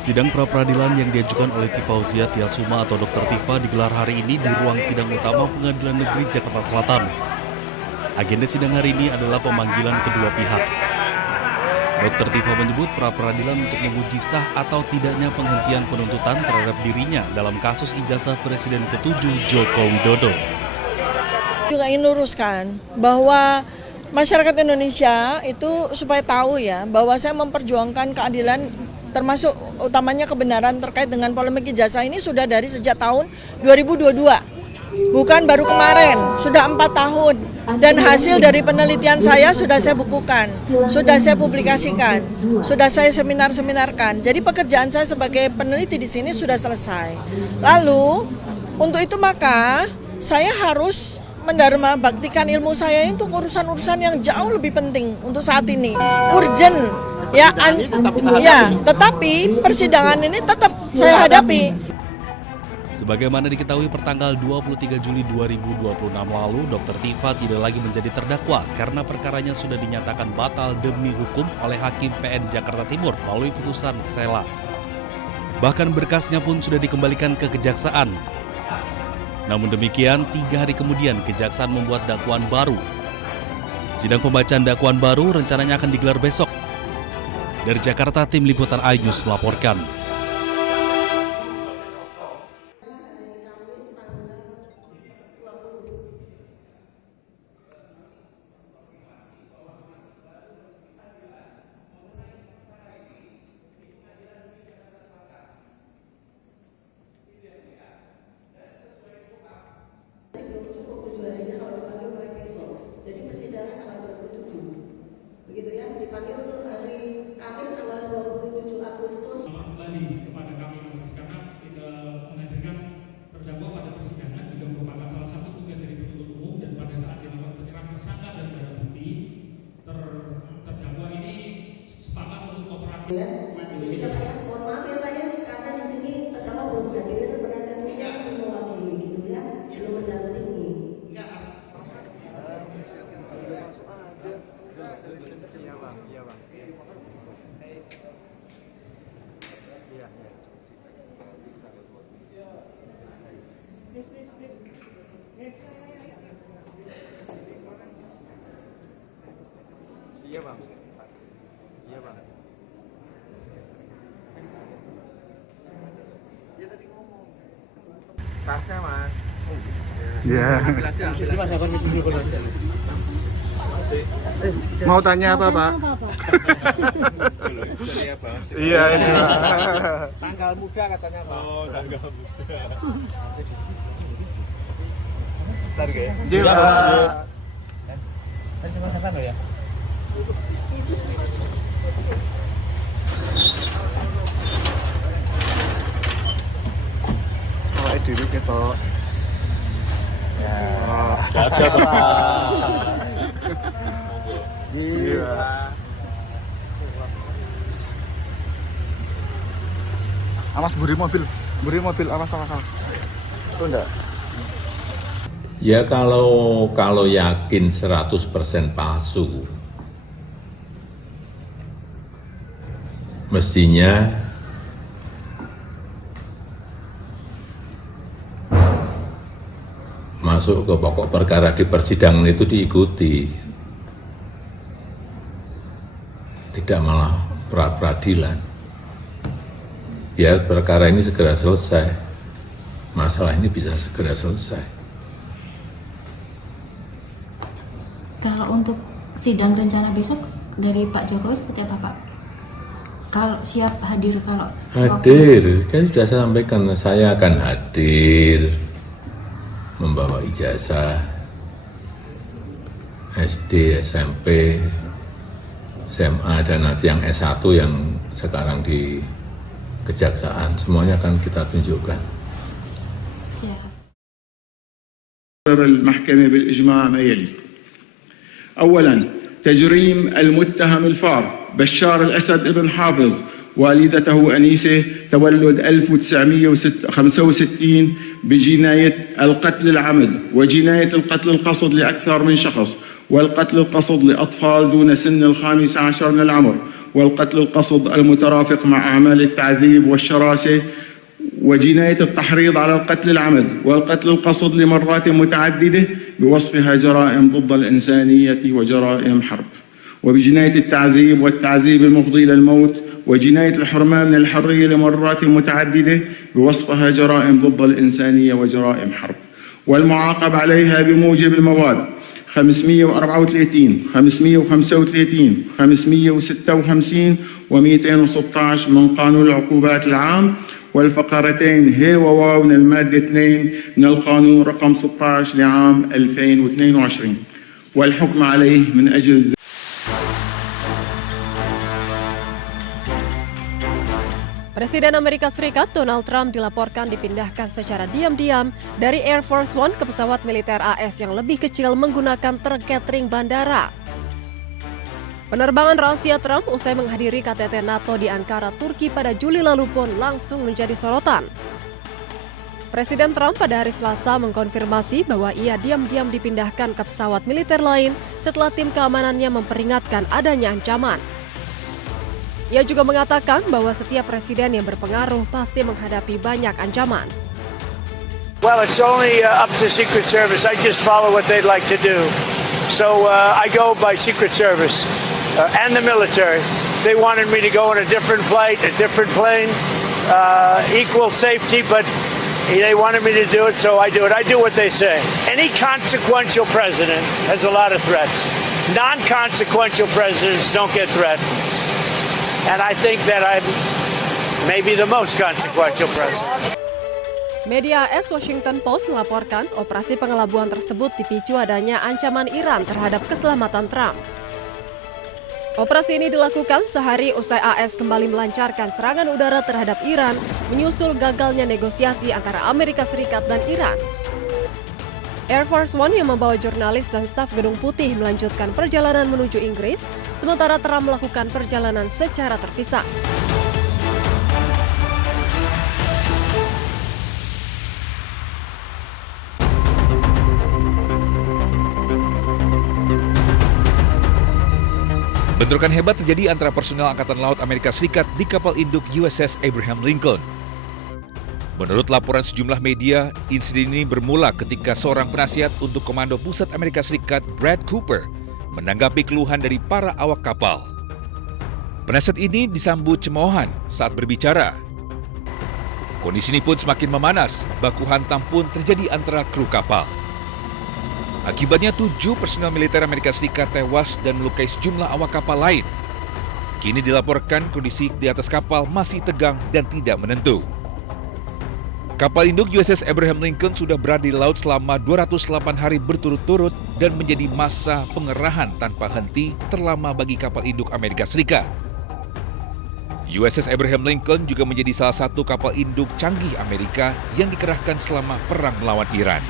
Sidang pra-peradilan yang diajukan oleh Tifauzia Tiasuma atau Dr. Tifa digelar hari ini di ruang sidang utama Pengadilan Negeri Jakarta Selatan. Agenda sidang hari ini adalah pemanggilan kedua pihak. Dr. Tifa menyebut pra-peradilan untuk menguji sah atau tidaknya penghentian penuntutan terhadap dirinya dalam kasus ijazah Presiden ke-7 Joko Widodo. Juga ingin luruskan bahwa masyarakat Indonesia itu supaya tahu ya bahwa saya memperjuangkan keadilan termasuk utamanya kebenaran terkait dengan polemik ijazah ini sudah dari sejak tahun 2022. Bukan baru kemarin, sudah 4 tahun. Dan hasil dari penelitian saya sudah saya bukukan, sudah saya publikasikan, sudah saya seminar-seminarkan. Jadi pekerjaan saya sebagai peneliti di sini sudah selesai. Lalu untuk itu maka saya harus mendarma baktikan ilmu saya untuk urusan-urusan yang jauh lebih penting untuk saat ini, urgent. Tetapi persidangan ini tetap saya hadapi. Sebagaimana diketahui pertanggal 23 Juli 2026 lalu, Dr. Tifa tidak lagi menjadi terdakwa karena perkaranya sudah dinyatakan batal demi hukum oleh Hakim PN Jakarta Timur melalui putusan Sela. Bahkan berkasnya pun sudah dikembalikan ke kejaksaan. Namun demikian, 3 hari kemudian kejaksaan membuat dakwaan baru. Sidang pembacaan dakwaan baru rencananya akan digelar besok. Dari Jakarta, tim liputan iNews melaporkan. Mohon maaf ya Pak ya, karena di sini terdakwa belum hadir, penasihat hukumnya belum mewakili gitu ya, belum mendampingi. Iya bang. Iya bang. Dia tadi ngomong. Tasnya mas. Iya. Ambil aja. Mau tanya apa Pak? Iya ini Pak. Tanggal muda katanya Pak. Oh tanggal muda. Bentar ya. Iya Pak. Tadi sama siapa ya? Oh, dulu kita. Ya. Ada Pak. Iya. Awas buri mobil, awas. Itu enggak? Ya kalau yakin 100% palsu, mestinya masuk ke pokok perkara di persidangan itu diikuti, tidak malah pra-peradilan. Biar perkara ini segera selesai, masalah ini bisa segera selesai. Kalau untuk sidang rencana besok dari Pak Jokowi seperti apa Pak? Kalau siap hadir kalau hadir, kan sudah saya sampaikan saya akan hadir membawa ijazah SD, SMP, SMA dan nanti yang S1 yang sekarang di kejaksaan semuanya akan kita tunjukkan. Siap. المحكمة بالإجماع ما يلي. أولاً تجريم المتهم الفار بشار الأسد ابن حافظ والدته أنيسة تولد 1965 بجناية القتل العمد وجناية القتل القصد لأكثر من شخص والقتل القصد لأطفال دون سن 15 من العمر، والقتل القصد المترافق مع أعمال التعذيب والشراسة، وجناية التحريض على القتل العمد، والقتل القصد لمرات متعددة بوصفها جرائم ضد الإنسانية وجرائم حرب، وبجناية التعذيب والتعذيب المفضي إلى الموت، وجناية الحرمان من الحرية لمرات متعددة بوصفها جرائم ضد الإنسانية وجرائم حرب، والمعاقب عليها بموجب المواد 534 535 556 و216 من قانون العقوبات العام، والفقرتين ه وواو من المادة 2 من القانون رقم 16 لعام 2022، والحكم عليه من أجل Presiden Amerika Serikat Donald Trump dilaporkan dipindahkan secara diam-diam dari Air Force One ke pesawat militer AS yang lebih kecil menggunakan truk catering bandara. Penerbangan rahasia Trump usai menghadiri KTT NATO di Ankara, Turki pada Juli lalu pun langsung menjadi sorotan. Presiden Trump pada hari Selasa mengkonfirmasi bahwa ia diam-diam dipindahkan ke pesawat militer lain setelah tim keamanannya memperingatkan adanya ancaman. Ia juga mengatakan bahwa setiap presiden yang berpengaruh pasti menghadapi banyak ancaman. Well, it's only up to Secret Service. I just follow what they'd like to do. So I go by Secret Service and the military. They wanted me to go on a different flight, a different plane, equal safety, but they wanted me to do it, so I do it. I do what they say. Any consequential president has a lot of threats. Non-consequential presidents don't get threatened. And I think that I'm maybe the most consequential president. Media AS Washington Post melaporkan operasi pengelabuan tersebut dipicu adanya ancaman Iran terhadap keselamatan Trump. Operasi ini dilakukan sehari usai AS kembali melancarkan serangan udara terhadap Iran menyusul gagalnya negosiasi antara Amerika Serikat dan Iran. Air Force One yang membawa jurnalis dan staf Gedung Putih melanjutkan perjalanan menuju Inggris, sementara Trump melakukan perjalanan secara terpisah. Bentrokan hebat terjadi antara personel Angkatan Laut Amerika Serikat di kapal induk USS Abraham Lincoln. Menurut laporan sejumlah media, insiden ini bermula ketika seorang penasihat untuk Komando Pusat Amerika Serikat, Brad Cooper, menanggapi keluhan dari para awak kapal. Penasihat ini disambut cemoohan saat berbicara. Kondisi ini pun semakin memanas, baku hantam pun terjadi antara kru kapal. Akibatnya 7 personel militer Amerika Serikat tewas dan melukai sejumlah awak kapal lain. Kini dilaporkan kondisi di atas kapal masih tegang dan tidak menentu. Kapal induk USS Abraham Lincoln sudah berada di laut selama 208 hari berturut-turut dan menjadi masa pengerahan tanpa henti terlama bagi kapal induk Amerika Serikat. USS Abraham Lincoln juga menjadi salah satu kapal induk canggih Amerika yang dikerahkan selama perang melawan Iran.